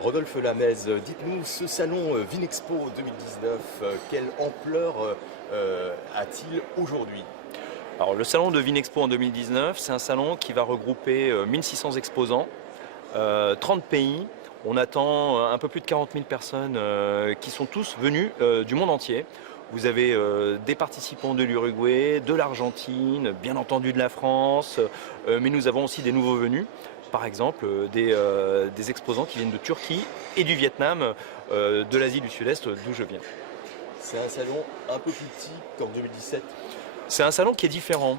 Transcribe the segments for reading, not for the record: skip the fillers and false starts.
Rodolphe Lamez, dites-nous, ce salon Vinexpo 2019, quelle ampleur a-t-il aujourd'hui? Alors, le salon de Vinexpo en 2019, c'est un salon qui va regrouper 1600 exposants, 30 pays. On attend un peu plus de 40 000 personnes qui sont tous venus du monde entier. Vous avez des participants de l'Uruguay, de l'Argentine, bien entendu de la France, mais nous avons aussi des nouveaux venus. Par exemple, des exposants qui viennent de Turquie et du Vietnam, de l'Asie du Sud-Est, d'où je viens. C'est un salon un peu plus petit qu'en 2017. C'est un salon qui est différent.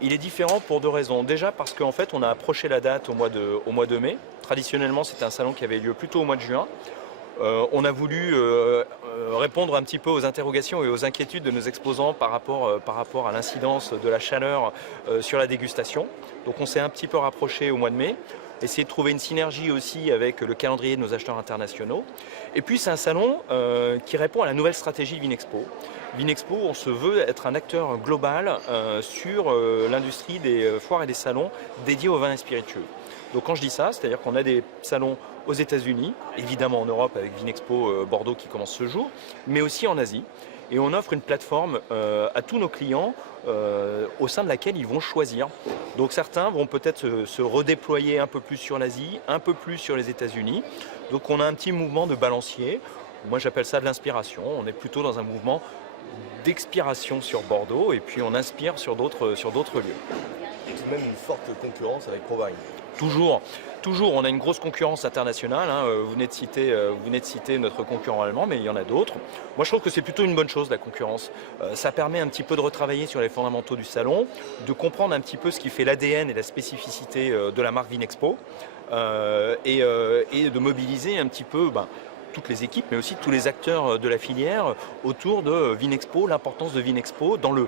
Il est différent pour deux raisons. Déjà parce qu'en fait, on a approché la date au mois de mai. Traditionnellement, c'était un salon qui avait lieu plutôt au mois de juin. On a voulu répondre un petit peu aux interrogations et aux inquiétudes de nos exposants par rapport à l'incidence de la chaleur sur la dégustation. Donc on s'est un petit peu rapproché au mois de mai, essayer de trouver une synergie aussi avec le calendrier de nos acheteurs internationaux. Et puis c'est un salon qui répond à la nouvelle stratégie de Vinexpo. Vinexpo, on se veut être un acteur global sur l'industrie des foires et des salons dédiés aux vins et spiritueux. Donc quand je dis ça, c'est-à-dire qu'on a des salons aux États-Unis, évidemment en Europe avec Vinexpo Bordeaux qui commence ce jour, mais aussi en Asie. Et on offre une plateforme à tous nos clients au sein de laquelle ils vont choisir. Donc certains vont peut-être se redéployer un peu plus sur l'Asie, un peu plus sur les États-Unis. Donc on a un petit mouvement de balancier. Moi j'appelle ça de l'inspiration. On est plutôt dans un mouvement d'expiration sur Bordeaux et puis on inspire sur d'autres lieux. Tout de même une forte concurrence avec Provine. Toujours, on a une grosse concurrence internationale. Vous venez de citer notre concurrent allemand, mais il y en a d'autres. Moi, je trouve que c'est plutôt une bonne chose, la concurrence. Ça permet un petit peu de retravailler sur les fondamentaux du salon, de comprendre un petit peu ce qui fait l'ADN et la spécificité de la marque Vinexpo, et de mobiliser un petit peu toutes les équipes, mais aussi tous les acteurs de la filière autour de Vinexpo, l'importance de Vinexpo dans le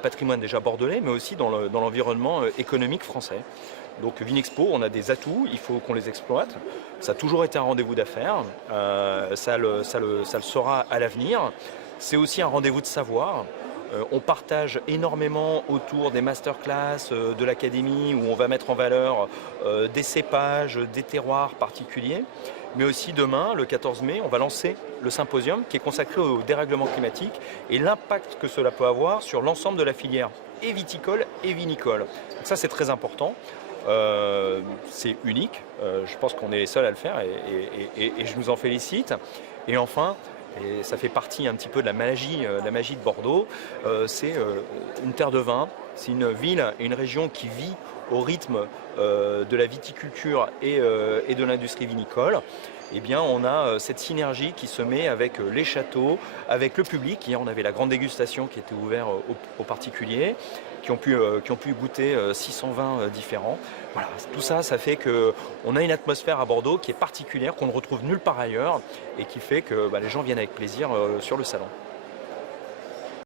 patrimoine déjà bordelais, mais aussi dans l'environnement économique français. Donc Vinexpo, on a des atouts, il faut qu'on les exploite. Ça a toujours été un rendez-vous d'affaires, ça le sera à l'avenir. C'est aussi un rendez-vous de savoir. On partage énormément autour des masterclass de l'académie où on va mettre en valeur des cépages, des terroirs particuliers. Mais aussi demain, le 14 mai, on va lancer le symposium qui est consacré au dérèglement climatique et l'impact que cela peut avoir sur l'ensemble de la filière, et viticole et vinicole. Donc ça, c'est très important. C'est unique. Je pense qu'on est les seuls à le faire et je nous en félicite. Et enfin, et ça fait partie un petit peu de la magie de Bordeaux, c'est une terre de vin, c'est une ville et une région qui vit au rythme de la viticulture et de l'industrie vinicole. Eh bien, on a cette synergie qui se met avec les châteaux, avec le public. Hier, on avait la grande dégustation qui était ouverte aux particuliers, qui ont pu goûter 600 vins différents. Voilà, tout ça, ça fait qu'on a une atmosphère à Bordeaux qui est particulière, qu'on ne retrouve nulle part ailleurs et qui fait que les gens viennent avec plaisir sur le salon.